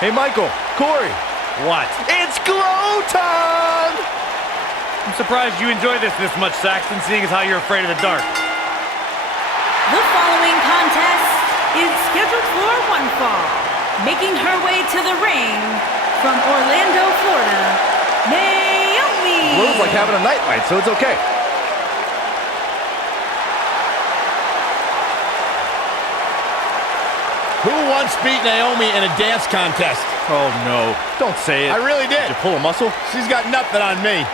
Hey, Michael, Corey. What? It's glow time! I'm surprised you enjoy this much, Saxton, seeing as how you're afraid of the dark. The following contest is scheduled for one fall. Making her way to the ring from Orlando, Florida, Naomi. Glow's like having a nightlight, so it's okay. Who once beat Naomi in a dance contest? Oh, no. Don't say it. I really did. Did you pull a muscle? She's got nothing on me.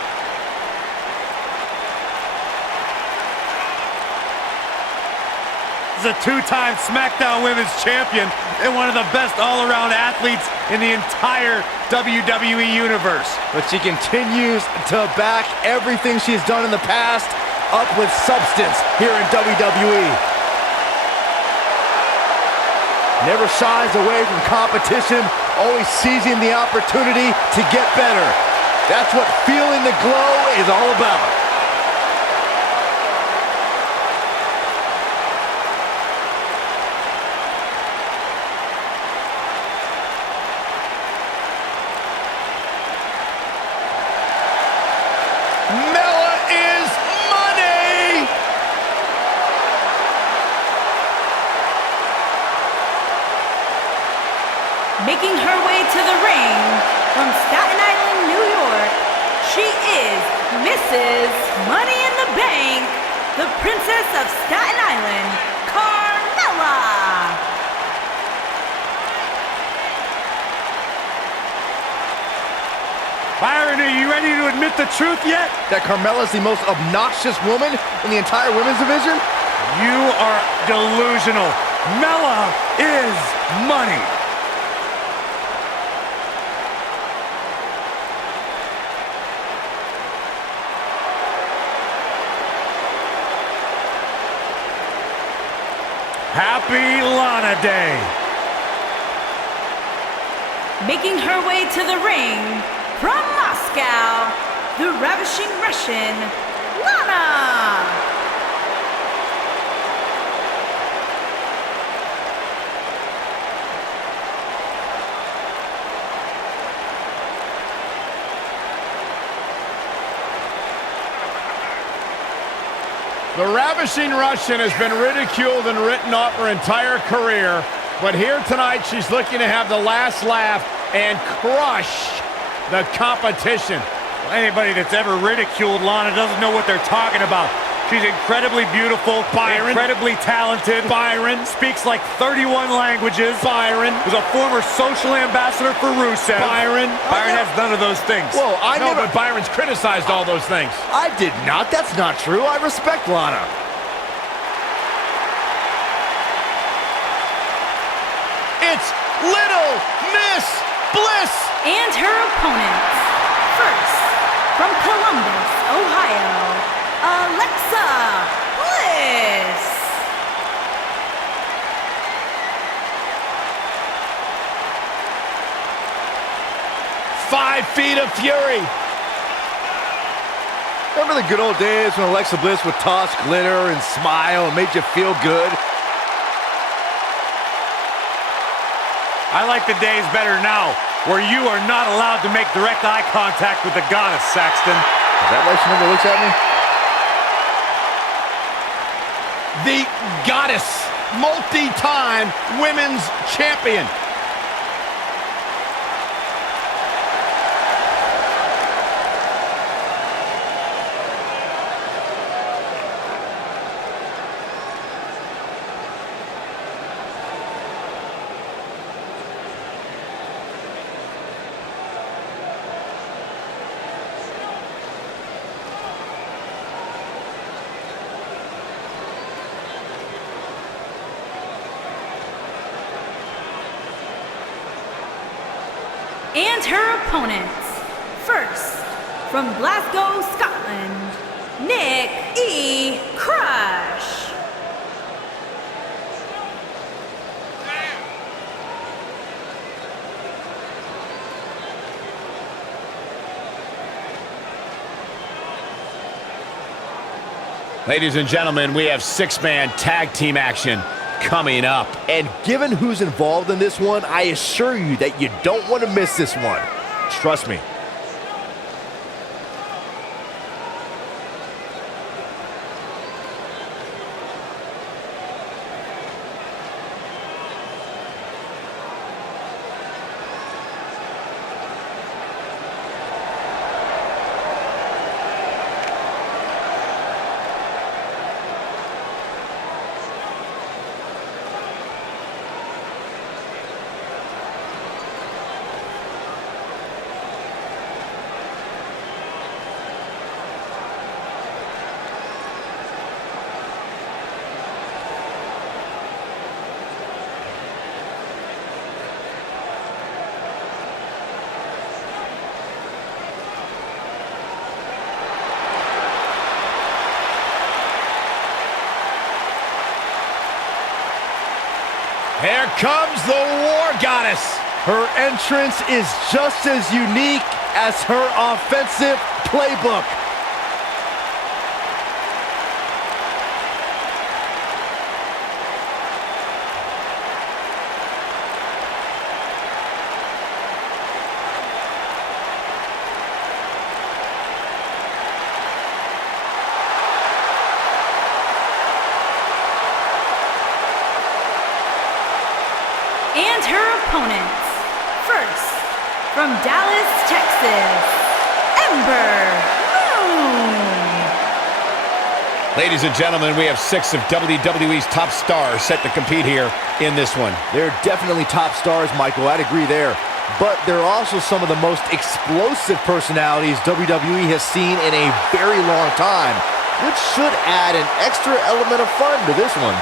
This is a two-time SmackDown Women's Champion and one of the best all-around athletes in the entire WWE Universe. But she continues to back everything she's done in the past up with substance here in WWE. Never shies away from competition, always seizing the opportunity to get better. That's what feeling the glow is all about. Making her way to the ring from Staten Island, New York, she is Mrs. Money in the Bank, the Princess of Staten Island, Carmella. Byron, are you ready to admit the truth yet? That Carmella's the most obnoxious woman in the entire women's division? You are delusional. Mella is money. Happy Lana Day! Making her way to the ring from Moscow, the ravishing Russian, Lana! The ravishing Russian has been ridiculed and written off her entire career, but here tonight she's looking to have the last laugh and crush the competition. Well, anybody that's ever ridiculed Lana doesn't know what they're talking about. She's incredibly beautiful, incredibly talented. Speaks like 31 languages. Was a former social ambassador for Rusev. Byron has none of those things. Whoa, but Byron's criticized all those things. I did not. That's not true. I respect Lana. It's Little Miss Bliss. And her opponents. First, from Columbus, Ohio, Bliss. 5 feet of fury. Remember the good old days when Alexa Bliss would toss glitter and smile and made you feel good? I like the days better now, where you are not allowed to make direct eye contact with the goddess, Saxton. Is that why she never looks at me? The goddess, multi-time women's champion. And her opponents. First, from Glasgow, Scotland, Nikki Crush. Ladies and gentlemen, we have 6-man tag team action coming up. And given who's involved in this one, I assure you that you don't want to miss this one. Trust me. Here comes the War Goddess. Her entrance is just as unique as her offensive playbook. And her opponents. First, from Dallas, Texas, Ember. Ladies and gentlemen, we have 6 of WWE's top stars set to compete here in this one. They're definitely top stars, Michael. I'd agree there. But they're also some of the most explosive personalities WWE has seen in a very long time, which should add an extra element of fun to this one.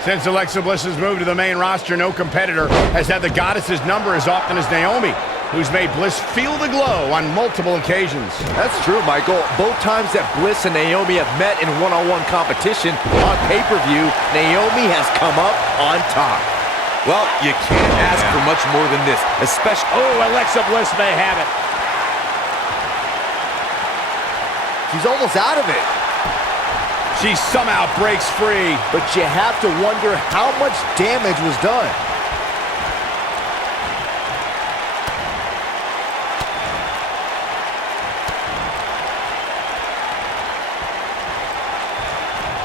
Since Alexa Bliss's move to the main roster, no competitor has had the Goddess's number as often as Naomi, who's made Bliss feel the glow on multiple occasions. That's true, Michael. Both times that Bliss and Naomi have met in one-on-one competition on pay-per-view, Naomi has come up on top. Well, you can't ask for much more than this, especially... Oh, Alexa Bliss may have it. She's almost out of it. She somehow breaks free. But you have to wonder how much damage was done.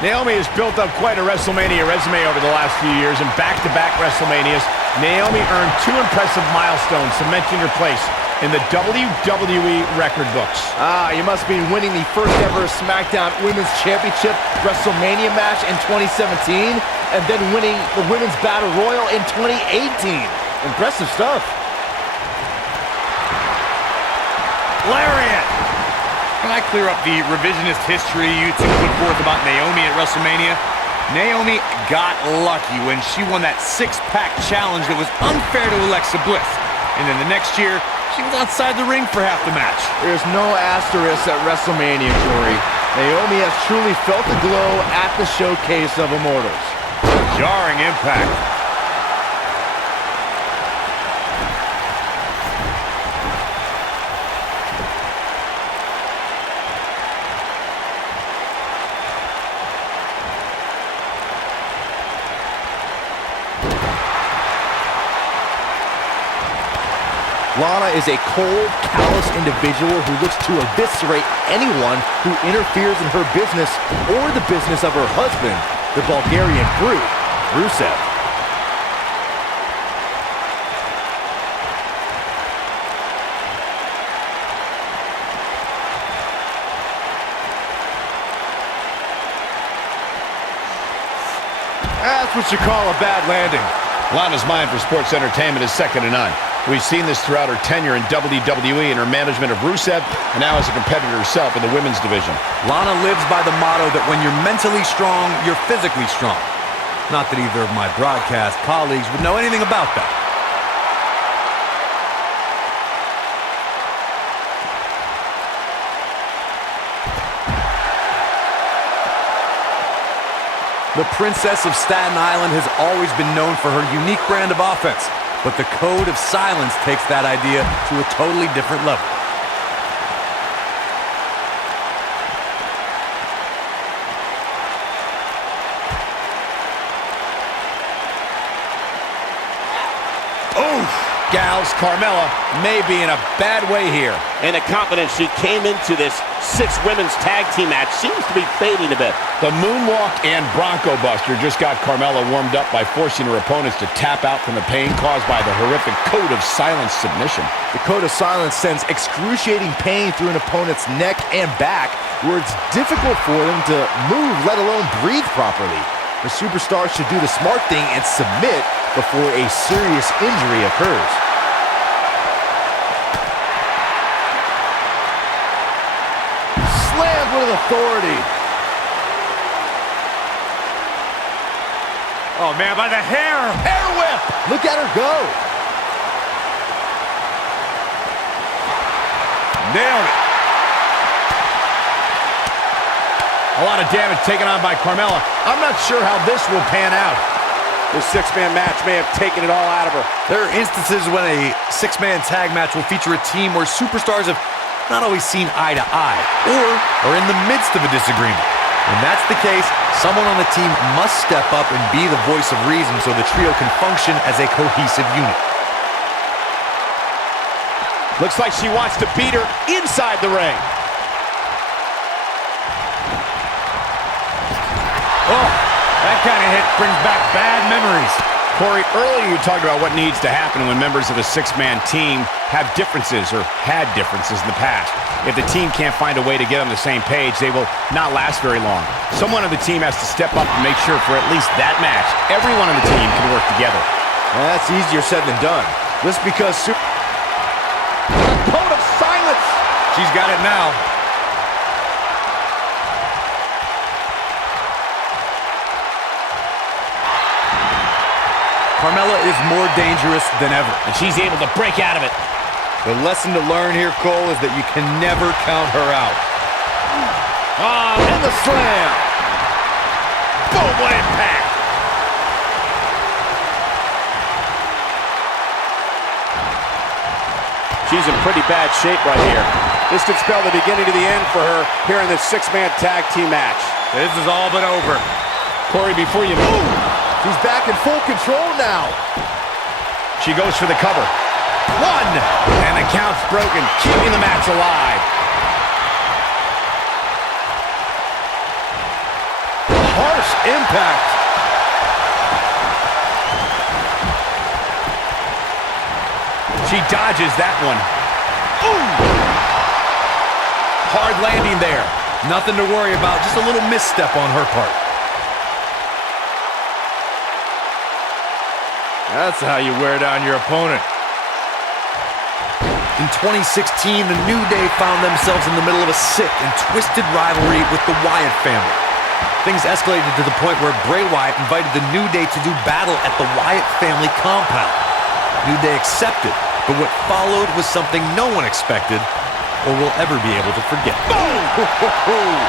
Naomi has built up quite a WrestleMania resume over the last few years. In back-to-back WrestleManias, Naomi earned 2 impressive milestones, cementing her place in the WWE record books. You must be winning the first ever SmackDown Women's Championship WrestleMania match in 2017, and then winning the Women's Battle Royal in 2018. Impressive stuff. Lariat! Can I clear up the revisionist history you two put forth about Naomi at WrestleMania? Naomi got lucky when she won that 6-pack challenge that was unfair to Alexa Bliss. And then the next year, she was outside the ring for half the match. There's no asterisk at WrestleMania, Corey. Naomi has truly felt the glow at the Showcase of Immortals. Jarring impact. Lana is a cold, callous individual who looks to eviscerate anyone who interferes in her business or the business of her husband, the Bulgarian brute, Rusev. That's what you call a bad landing. Lana's mind for sports entertainment is second to none. We've seen this throughout her tenure in WWE and her management of Rusev, and now as a competitor herself in the women's division. Lana lives by the motto that when you're mentally strong, you're physically strong. Not that either of my broadcast colleagues would know anything about that. The Princess of Staten Island has always been known for her unique brand of offense, but the code of silence takes that idea to a totally different level. Gals, Carmella may be in a bad way here. And the confidence she came into this 6 women's tag team match seems to be fading a bit. The moonwalk and Bronco Buster just got Carmella warmed up by forcing her opponents to tap out from the pain caused by the horrific code of silence submission. The code of silence sends excruciating pain through an opponent's neck and back, where it's difficult for them to move, let alone breathe properly. The superstar should do the smart thing and submit before a serious injury occurs. Slammed with authority. Oh, man, by the hair. Hair whip. Look at her go. Nailed it. A lot of damage taken on by Carmella. I'm not sure how this will pan out. This 6-man match may have taken it all out of her. There are instances when a 6-man tag match will feature a team where superstars have not always seen eye to eye, or are in the midst of a disagreement. When that's the case, someone on the team must step up and be the voice of reason so the trio can function as a cohesive unit. Looks like she wants to beat her inside the ring. Oh, that kind of hit brings back bad memories. Corey, earlier you talked about what needs to happen when members of a 6-man team have differences or had differences in the past. If the team can't find a way to get on the same page, they will not last very long. Someone on the team has to step up and make sure for at least that match, everyone on the team can work together. Well, that's easier said than done. Just because Code of silence. She's got it now. Carmella is more dangerous than ever. And she's able to break out of it. The lesson to learn here, Cole, is that you can never count her out. and the slam. Boom, what impact. She's in pretty bad shape right here. This could spell the beginning to the end for her here in this 6-man tag team match. This is all but over. Corey, before you move, She's back in full control now. she goes for the cover. 1, and the count's broken, keeping the match alive. Harsh impact. She dodges that one. Ooh! Hard landing there. Nothing to worry about, just a little misstep on her part. That's how you wear down your opponent. In 2016, the New Day found themselves in the middle of a sick and twisted rivalry with the Wyatt family. Things escalated to the point where Bray Wyatt invited the New Day to do battle at the Wyatt family compound. New Day accepted, but what followed was something no one expected or will ever be able to forget. Boom!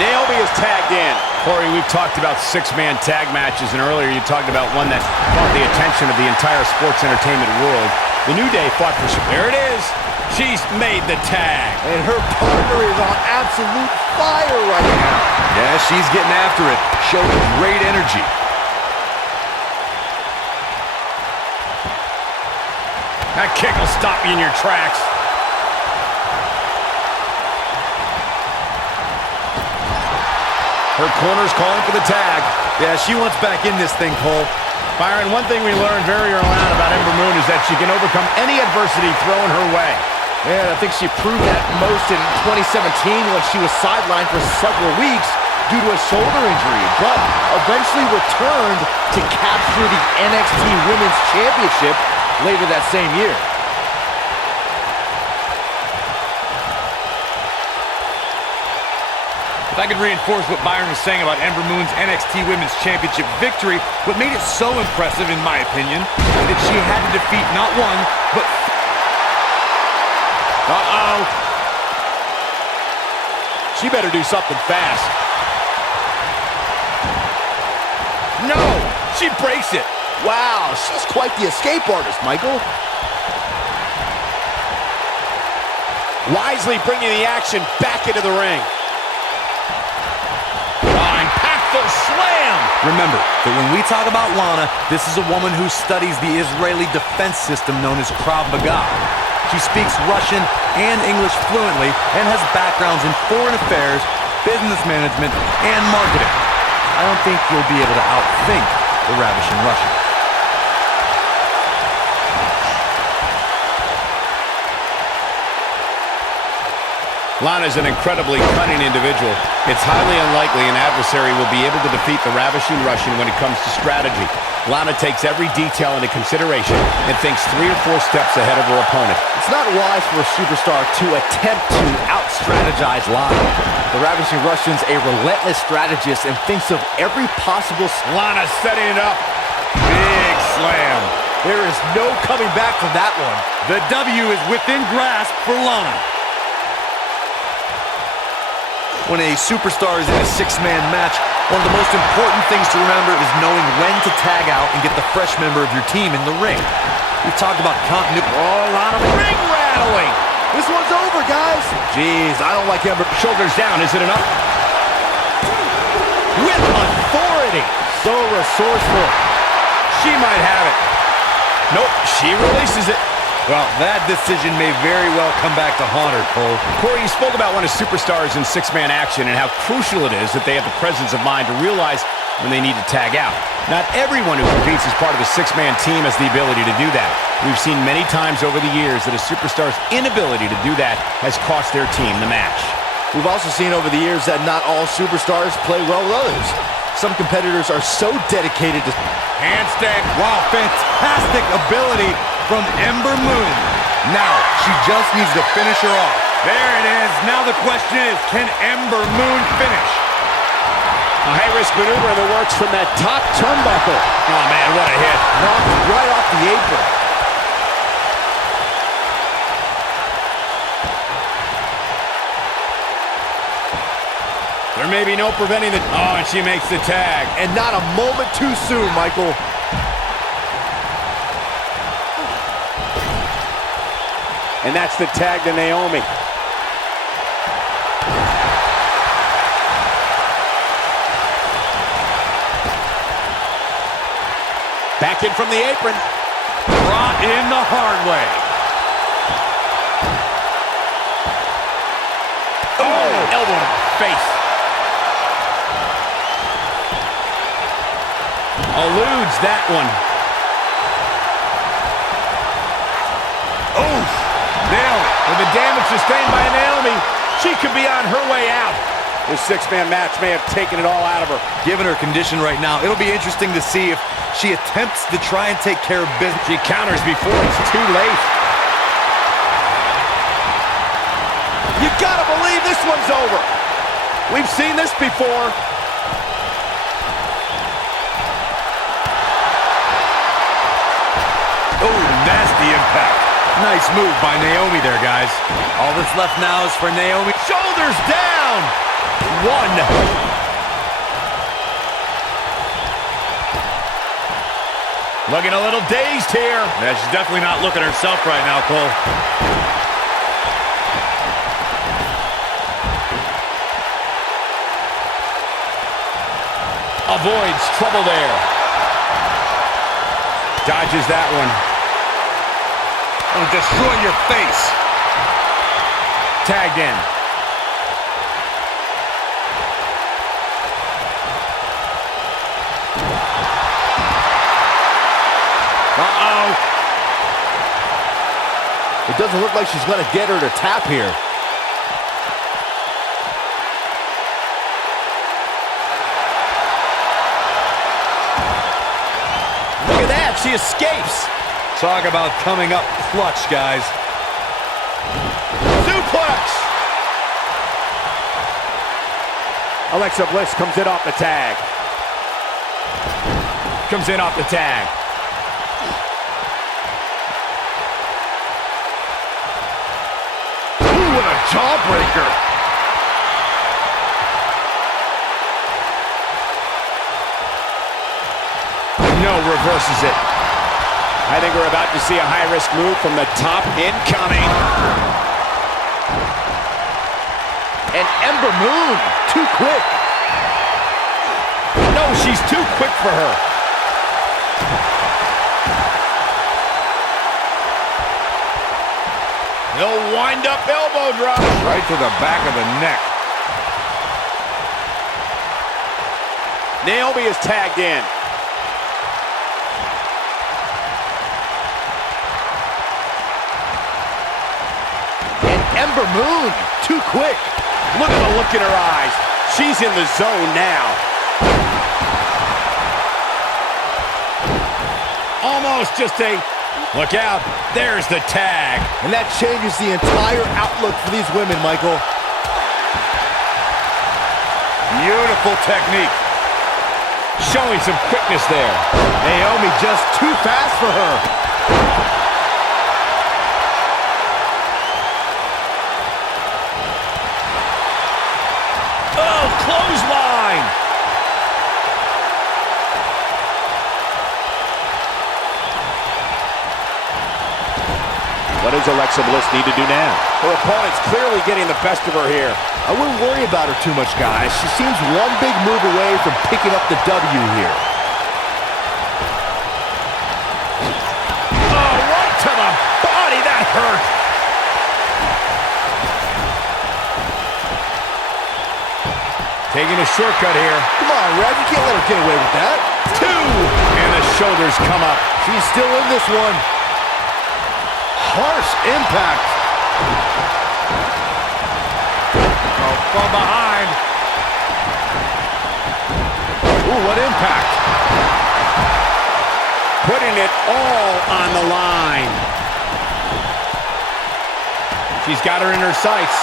Naomi is tagged in. Corey, we've talked about 6-man tag matches, and earlier you talked about one that caught the attention of the entire sports entertainment world. The New Day fought for... There it is! She's made the tag. And her partner is on absolute fire right now. Yeah, she's getting after it, showing great energy. That kick will stop you in your tracks. Her corner's calling for the tag. Yeah, she wants back in this thing, Cole. Byron, one thing we learned very early on about Ember Moon is that she can overcome any adversity thrown her way. And I think she proved that most in 2017 when she was sidelined for several weeks due to a shoulder injury, but eventually returned to capture the NXT Women's Championship later that same year. If I could reinforce what Byron was saying about Ember Moon's NXT Women's Championship victory, what made it so impressive, in my opinion, is that she had to defeat not one, but... Uh-oh. She better do something fast. No, she breaks it. Wow, she's quite the escape artist, Michael. Wisely bringing the action back into the ring. Impactful slam. Remember that when we talk about Lana, this is a woman who studies the Israeli defense system known as Krav Maga. She speaks Russian and English fluently and has backgrounds in foreign affairs, business management, and marketing. I don't think you'll be able to outthink the ravishing Russian. Lana's an incredibly cunning individual. It's highly unlikely an adversary will be able to defeat the ravishing Russian when it comes to strategy. Lana takes every detail into consideration and thinks 3 or 4 steps ahead of her opponent. It's not wise for a superstar to attempt to out-strategize Lana. The ravishing Russian's a relentless strategist and thinks of every possible... Lana setting it up. Big slam. There is no coming back from that one. The W is within grasp for Lana. When a superstar is in a 6-man match, one of the most important things to remember is knowing when to tag out and get the fresh member of your team in the ring. We've talked about continuity. Oh, Lana ring rattling. This one's over, guys. Jeez, I don't like Ember. Shoulders down, is it enough? With authority. So resourceful. She might have it. Nope, she releases it. Well, that decision may very well come back to haunt her, Cole. Corey, you spoke about when a superstar is in 6-man action and how crucial it is that they have the presence of mind to realize when they need to tag out. Not everyone who competes as part of a 6-man team has the ability to do that. We've seen many times over the years that a superstar's inability to do that has cost their team the match. We've also seen over the years that not all superstars play well with others. Some competitors are so dedicated to... Handstand. Wow, fantastic ability from Ember Moon. Now, she just needs to finish her off. There it is. Now the question is, can Ember Moon finish? A high-risk maneuver in the works from that top turnbuckle. Oh, man, what a hit. knocked right off the apron. There may be no preventing the... Oh, and she makes the tag. And not a moment too soon, Michael. And that's the tag to Naomi. Back in from the apron. Brought in the hard way. Oh, elbow to the face. Eludes that one. Oh, nailed it. With the damage sustained by Naomi, she could be on her way out. This 6-man match may have taken it all out of her. Given her condition right now, it'll be interesting to see if she attempts to try and take care of business. She counters before it's too late. You gotta believe this one's over. We've seen this before. Oh, nasty impact. Nice move by Naomi there, guys. All that's left now is for Naomi. Shoulders down. One. Looking a little dazed here. Yeah, she's definitely not looking herself right now, Cole. Avoids trouble there. Dodges that one. It'll destroy your face. Tagged in. Uh-oh. It doesn't look like she's gonna get her to tap here. Look at that, she escapes. Talk about coming up clutch, guys. Suplex. Alexa Bliss comes in off the tag. Comes in off the tag. Ooh, what a jawbreaker. No, reverses it. I think we're about to see a high-risk move from the top incoming. An Ember moon, too quick. No, she's too quick for her. He'll wind up elbow drop. Right to the back of the neck. Naomi is tagged in. An Ember moon, too quick. Look at the look in her eyes. She's in the zone now. Almost just a look out. There's the tag. And that changes the entire outlook for these women, Michael. Beautiful technique. Showing some quickness there. Naomi just too fast for her. Oh, clothesline. What does Alexa Bliss need to do now? Her opponent's clearly getting the best of her here. I wouldn't worry about her too much, guys. She seems one big move away from picking up the W here. Oh, right to the body. That hurt. Taking a shortcut here. Come on, Rev, you can't let her get away with that. 2! And the shoulders come up. She's still in this one. Harsh impact. Oh, from behind. Ooh, what impact. Putting it all on the line. She's got her in her sights.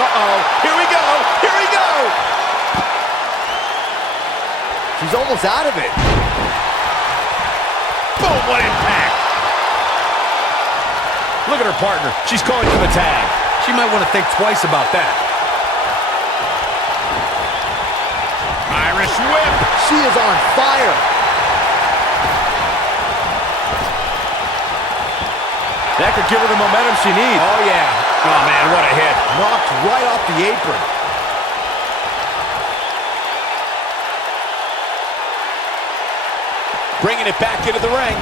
Uh-oh. Here we go. Here we go. She's almost out of it. Boom, what impact. Look at her partner. She's calling for the tag. She might want to think twice about that. Irish whip. She is on fire. That could give her the momentum she needs. Oh, yeah. Oh, man, what a hit. Knocked right off the apron. Bringing it back into the ring.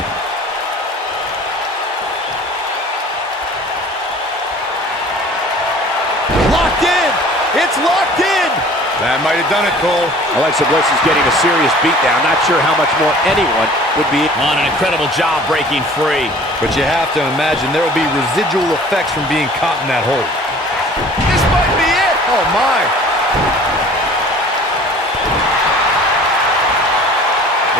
Locked in. It's locked in. That might have done it, Cole. Alexa Bliss is getting a serious beatdown. Not sure how much more anyone would be on an incredible job breaking free. But you have to imagine there will be residual effects from being caught in that hold. This might be it. Oh, my.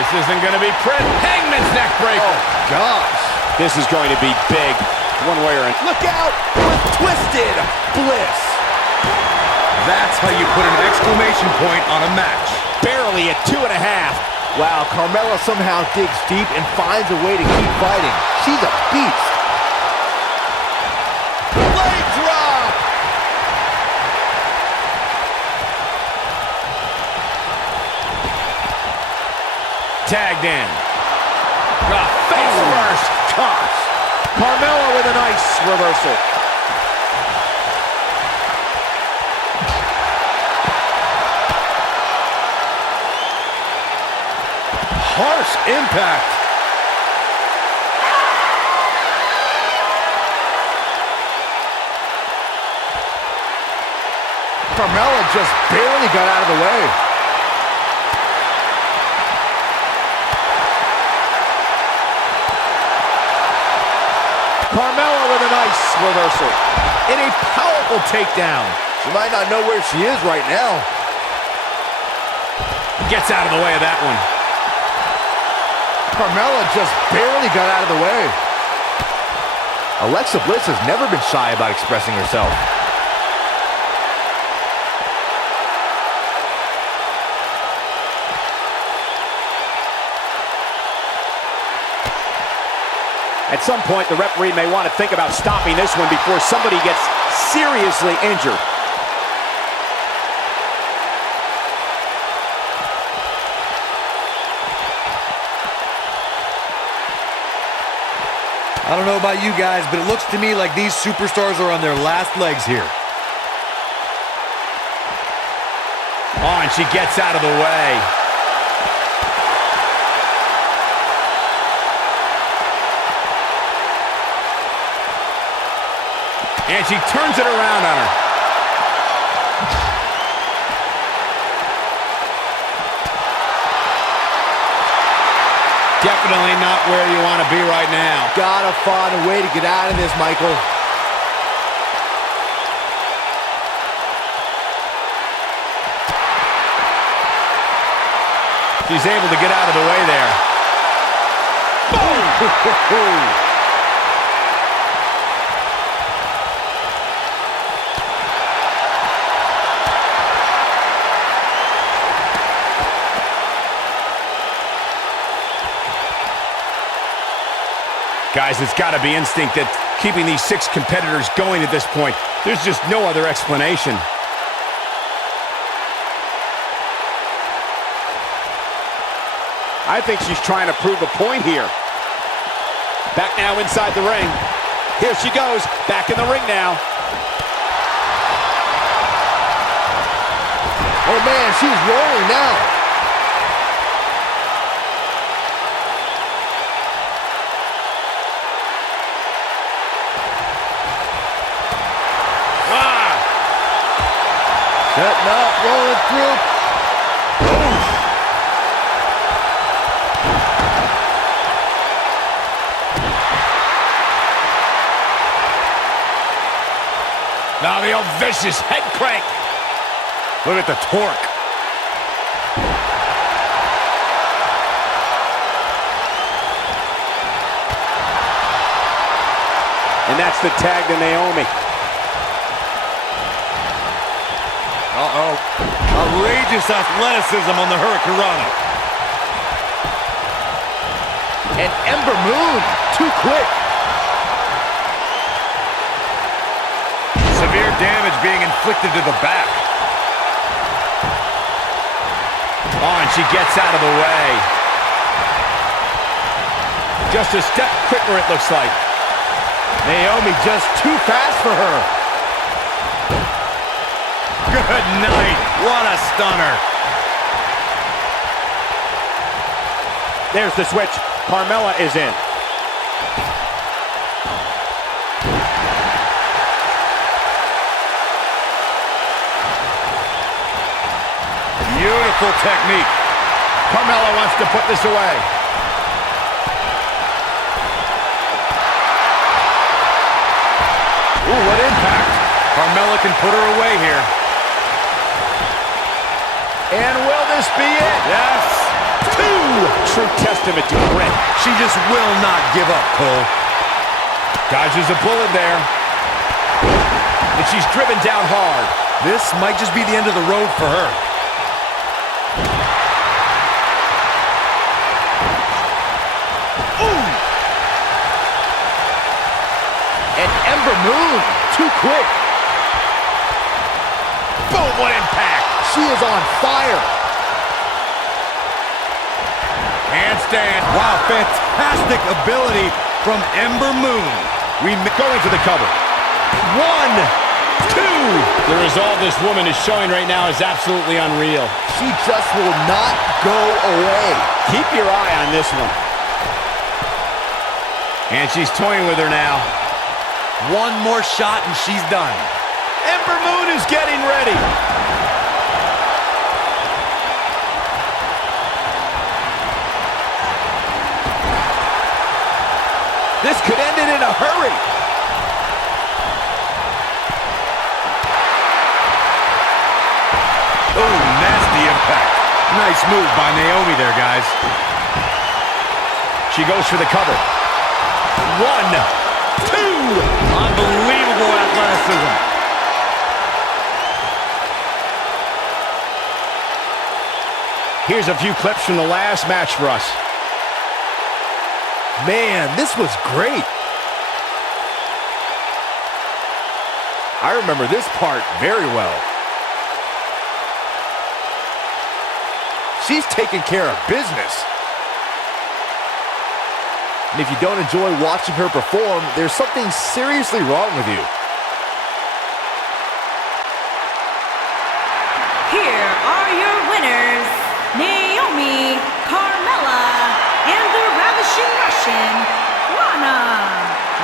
This isn't going to be pretty. Hangman's neck breaker. Oh, gosh. This is going to be big, one way or another. Look out for Twisted Bliss. That's how you put an exclamation point on a match. Barely at 2.5. Wow, Carmella somehow digs deep and finds a way to keep fighting. She's a beast. Leg drop. Tagged in. Face first. Gosh. Carmella with a nice reversal. Harsh impact. Carmella just barely got out of the way. Carmella with a nice reversal. In a powerful takedown. She might not know where she is right now. Gets out of the way of that one. Carmella just barely got out of the way. Alexa Bliss has never been shy about expressing herself. At some point, the referee may want to think about stopping this one before somebody gets seriously injured. I don't know about you guys, but it looks to me like these superstars are on their last legs here. Oh, and she gets out of the way. And she turns it around on her. Definitely not where you want to be right now. Gotta find a way to get out of this, Michael. She's able to get out of the way there. Boom! Guys, it's got to be instinct that keeping these 6 competitors going at this point. There's just no other explanation. I think she's trying to prove a point here. Back now inside the ring. Here she goes, back in the ring now. Oh man, she's rolling now. Setting up, rolling through. Boom. Now the old vicious head crank. Look at the torque. And that's the tag to Naomi. Uh-oh. Outrageous athleticism on the Hurricanrana. And Ember Moon, too quick. Severe damage being inflicted to the back. Oh, and she gets out of the way. Just a step quicker, it looks like. Naomi just too fast for her. Good night. What a stunner. There's the switch. Carmella is in. Beautiful technique. Carmella wants to put this away. Ooh, what impact. Carmella can put her away here. And will this be it? Yes. 2! True testament to grit. She just will not give up, Cole. Dodges a bullet there. And she's driven down hard. This might just be the end of the road for her. Ooh. And Ember Moon, too quick. Boom, what impact. She is on fire. Handstand. Wow, fantastic ability from Ember Moon. Going for the cover. 1, 2. The resolve this woman is showing right now is absolutely unreal. She just will not go away. Keep your eye on this one. And she's toying with her now. One more shot and she's done. Ember Moon is getting ready. This could end it in a hurry. Oh, nasty impact. Nice move by Naomi there, guys. She goes for the cover. 1, 2. Unbelievable athleticism. Here's a few clips from the last match for us. Man, this was great. I remember this part very well. She's taking care of business. And if you don't enjoy watching her perform, there's something seriously wrong with you. Here are your winners, Naomi, Carmella, and the Ravishing Russian, Lana.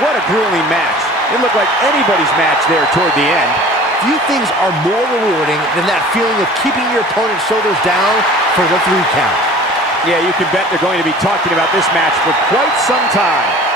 What a grueling match. It looked like anybody's match there toward the end. Few things are more rewarding than that feeling of keeping your opponent's shoulders down for the 3 count. Yeah, you can bet they're going to be talking about this match for quite some time.